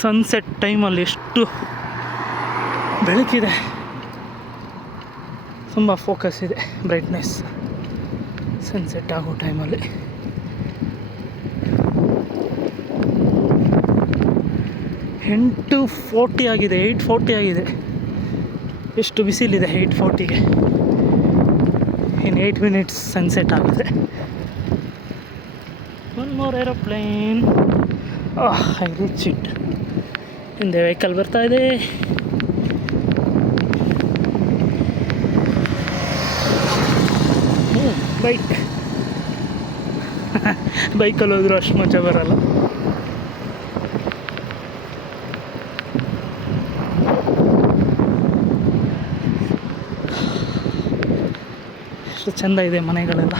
Sunset ಟೈಮಲ್ಲಿ ಎಷ್ಟು ಬೆಳಕಿದೆ, ತುಂಬ ಫೋಕಸ್ ಇದೆ, ಬ್ರೈಟ್ನೆಸ್ ಸನ್ಸೆಟ್ ಆಗೋ ಟೈಮಲ್ಲಿ. ಎಂಟು 40 ಆಗಿದೆ, 8:40 ಆಗಿದೆ. ಎಷ್ಟು ಬಿಸಿಲಿದೆ 8:40ಗೆ. ಇನ್ 8 minutes ಸನ್ಸೆಟ್ ಆಗುತ್ತೆ. One more aeroplane. I reach it. ಹಿಂದೆ ವೆಹಿಕಲ್ ಬರ್ತಾ ಇದೆ. ಬೈಕ್ ಬೈಕಲ್ಲಿ ಹೋದರೂ ಅಷ್ಟು ಮಜಾ ಬರಲ್ಲ. ಎಷ್ಟು ಚೆಂದ ಇದೆ ಮನೆಗಳೆಲ್ಲ.